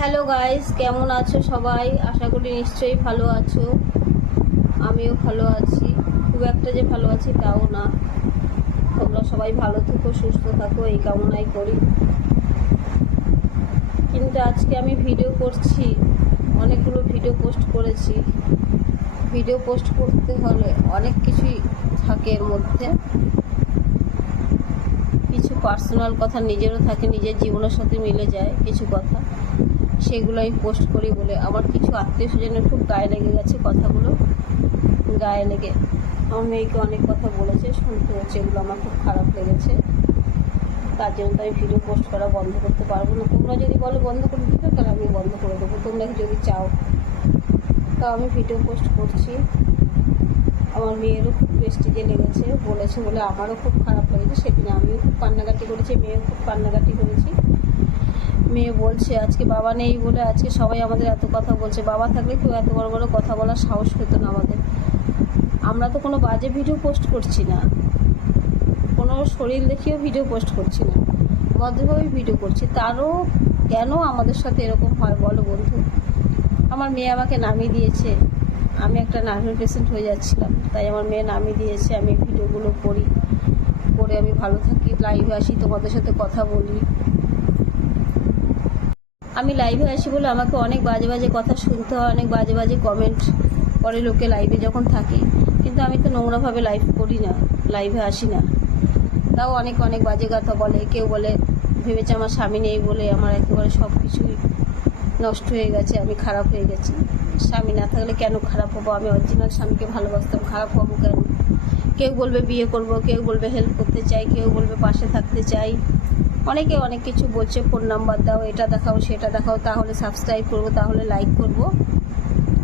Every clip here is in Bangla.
হ্যালো গাইস কেমন আছো সবাই? আশা করি নিশ্চয়ই ভালো আছো। আমিও ভালো আছি। খুব একটা যে ভালো আছি তাও না। তোমরা সবাই ভালো থেকো, সুস্থ থাকো, এই কামনাই করি। কিন্তু আজকে আমি ভিডিও করছি। অনেকগুলো ভিডিও পোস্ট করেছি। ভিডিও পোস্ট করতে হলে অনেক কিছুই থাকে এর মধ্যে। কিছু পার্সোনাল কথা নিজেরও থাকে, নিজের জীবনের সাথে মিলে যায় কিছু কথা। সেগুলো আমি পোস্ট করি বলে আমার কিছু আত্মীয় স্বজনের খুব গায়ে লেগে গেছে কথাগুলো। গায়ে লেগে আমার মেয়েকে অনেক কথা বলেছে, শুনতে হচ্ছে, এগুলো আমার খুব খারাপ লেগেছে। তার জন্য তো আমি ভিডিও পোস্ট করা বন্ধ করতে পারব না। তোমরা যদি বলো বন্ধ করে দিতে তাহলে আমি বন্ধ করে দেবো। তোমরা যদি চাও। তা আমি ভিডিও পোস্ট করছি। আমার মেয়েরও খুব প্রেস্টিজে লেগেছে, বলেছে বলে আমারও খুব খারাপ লেগেছে। সেদিন আমিও খুব কান্নাকাটি করেছি, মেয়েও খুব কান্নাকাটি করেছি। মেয়ে বলছে, আজকে বাবা নেই বলে আজকে সবাই আমাদের এত কথা বলছে। বাবা থাকলে কেউ এত বড় বড় কথা বলার সাহস পেত না আমাদের। আমরা তো কোনো বাজে ভিডিও পোস্ট করছি না। কোনো শরীর দেখিয়েও ভিডিও পোস্ট করছি না। ভদ্রভাবেই ভিডিও করছি। তারও কেন আমাদের সাথে এরকম হয় বলো বন্ধু? আমার মেয়ে আমাকে নামিয়ে দিয়েছে। আমি একটা নার্ভাস পেশেন্ট হয়ে যাচ্ছিলাম। তাই আমার মেয়ে নামিয়ে দিয়েছে। আমি ভিডিওগুলো করি। করে আমি ভালো থাকি লাইভে আসি, তোমাদের সাথে কথা বলি। আমি লাইভে আসি বলে আমাকে অনেক বাজে বাজে কথা শুনতে হয়, অনেক বাজে বাজে কমেন্ট করে লোকে লাইভে যখন থাকি। কিন্তু আমি তো নোংরাভাবে লাইভ করি না লাইভে আসি না। তাও অনেক অনেক বাজে কথা বলে, কেউ বলে, ভেবেছে আমার স্বামী নেই বলে আমার একেবারে সব কিছুই নষ্ট হয়ে গেছে, আমি খারাপ হয়ে গেছি। স্বামী না থাকলে কেন খারাপ হব? আমি অরিজিনাল স্বামীকে ভালোবাসতাম, খারাপ হব কেন? কেউ বলবে বিয়ে করব, কেউ বলবে হেল্প করতে চাই, কেউ বলবে পাশে থাকতে চাই। অনেকে অনেক কিছু বলছে ফোন নাম্বার দাও, এটা দেখাও, সেটা দেখাও, তাহলে সাবস্ক্রাইব করব, তাহলে লাইক করব।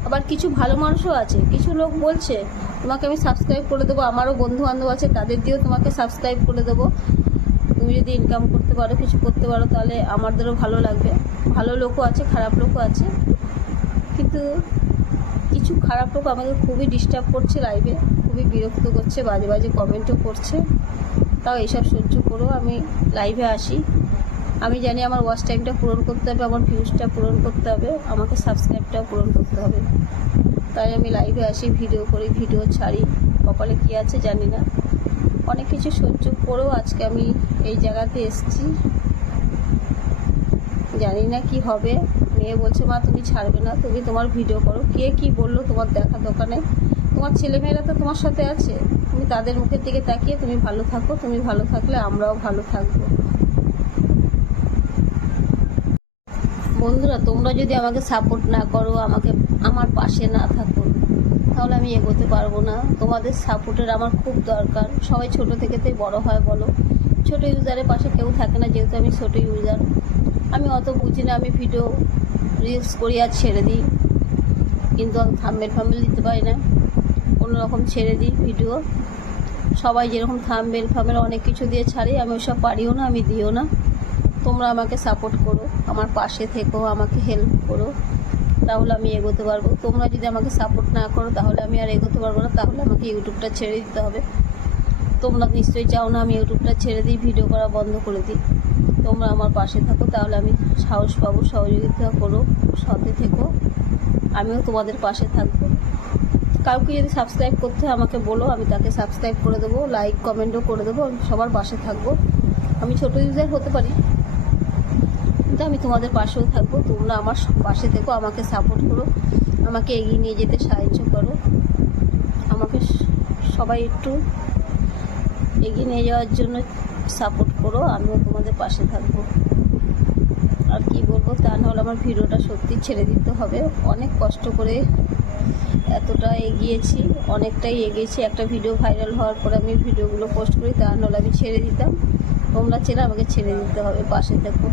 আবার কিছু ভালো মানুষও আছে, কিছু লোক বলছে, তোমাকে আমি সাবস্ক্রাইব করে দেবো, আমারও বন্ধু বান্ধব আছে, তাদের দিয়েও তোমাকে সাবস্ক্রাইব করে দেবো। তুমি যদি ইনকাম করতে পারো, কিছু করতে পারো, তাহলে আমাদেরও ভালো লাগবে। ভালো লোকও আছে, খারাপ লোকও আছে, কিন্তু কিছু খারাপ লোক আমাকে খুবই ডিস্টার্ব করছে লাইভে খুবই বিরক্ত করছে, বাজে বাজে কমেন্টও করছে। তাও এইসব সহ্য করেও আমি লাইভে আসি। আমি জানি আমার ওয়াচ টাইমটা পূরণ করতে হবে, আমার ভিউজটা পূরণ করতে হবে, আমাকে সাবস্ক্রাইবটাও পূরণ করতে হবে। তাই আমি লাইভে আসি ভিডিও করি ভিডিও ছাড়ি। কপালে কী আছে জানি না। অনেক কিছু সহ্য করেও আজকে আমি এই জায়গাতে এসেছি। জানি না কি হবে। মেয়ে বলছে, মা, তুমি ছাড়বে না, তুমি তোমার ভিডিও করো। কে কি বলল তোমার দেখা দোকানে? তোমার ছেলেমেয়েরা তো তোমার সাথে আছে। তুমি তাদের মুখের দিকে তাকিয়ে তুমি ভালো থাকো, তুমি ভালো থাকলে আমরাও ভালো থাকব। বন্ধুরা, তোমরা যদি আমাকে সাপোর্ট না করো, আমাকে, আমার পাশে না থাকো, তাহলে আমি এগোতে পারব না। তোমাদের সাপোর্টের আমার খুব দরকার। সবাই ছোট থেকেতেই বড় হয় বলো। ছোট ইউজারের পাশে কেউ থাকে না, যেহেতু আমি ছোট ইউজার আমি অত বুঝি না, আমি ভিডিও রিলস করি আর ছেড়ে দিই। কিন্তু আমি থাম্বেল ফাম্বেল দিতে পারি না। কোনো রকম ছেড়ে দিই ভিডিও। সবাই যেরকম থাম্বেল ফাম্বেল অনেক কিছু দিয়ে ছাড়ি, আমি ওসব পারিও না, আমি দিও না। তোমরা আমাকে সাপোর্ট করো, আমার পাশে থেকো, আমাকে হেল্প করো। তাহলে আমি এগোতে পারব। তোমরা যদি আমাকে সাপোর্ট না করো, তাহলে আমি আর এগোতে পারব না। তাহলে আমাকে ইউটিউবটা ছেড়ে দিতে হবে। তোমরা নিশ্চয়ই চাও না আমি ইউটিউবটা ছেড়ে দিই, ভিডিও করা বন্ধ করে দিই। তোমরা আমার পাশে থাকো, তাহলে আমি সাহস পাবো, সহযোগিতা করো, সাথে থেকো। আমিও তোমাদের পাশে থাকব। কাউকে যদি সাবস্ক্রাইব করতে হয় আমাকে বলো, আমি তাকে সাবস্ক্রাইব করে দেবো লাইক কমেন্টও করে দেবো, আমি সবার পাশে থাকব। আমি ছোটো ইউজার হতে পারি, কিন্তু আমি তোমাদের পাশেও থাকব, তোমরা আমার পাশে থেকো, আমাকে সাপোর্ট করো, আমাকে এগিয়ে নিয়ে যেতে সাহায্য করো। আমাকে সবাই একটু এগিয়ে নিয়ে যাওয়ার জন্য সাপোর্ট করো, আমিও তোমাদের পাশে থাকব। আর কি বলব, তা নাহলে আমার ভিডিওটা সত্যি ছেড়ে দিতে হবে। অনেক কষ্ট করে এতটা এগিয়েছি, অনেকটাই এগিয়েছি। একটা ভিডিও ভাইরাল হওয়ার পরে আমি ভিডিওগুলো পোস্ট করি, তা নাহলে আমি ছেড়ে দিতাম। তোমরা ছেড়ে আমাকে ছেড়ে দিতে হবে, পাশে থেকো।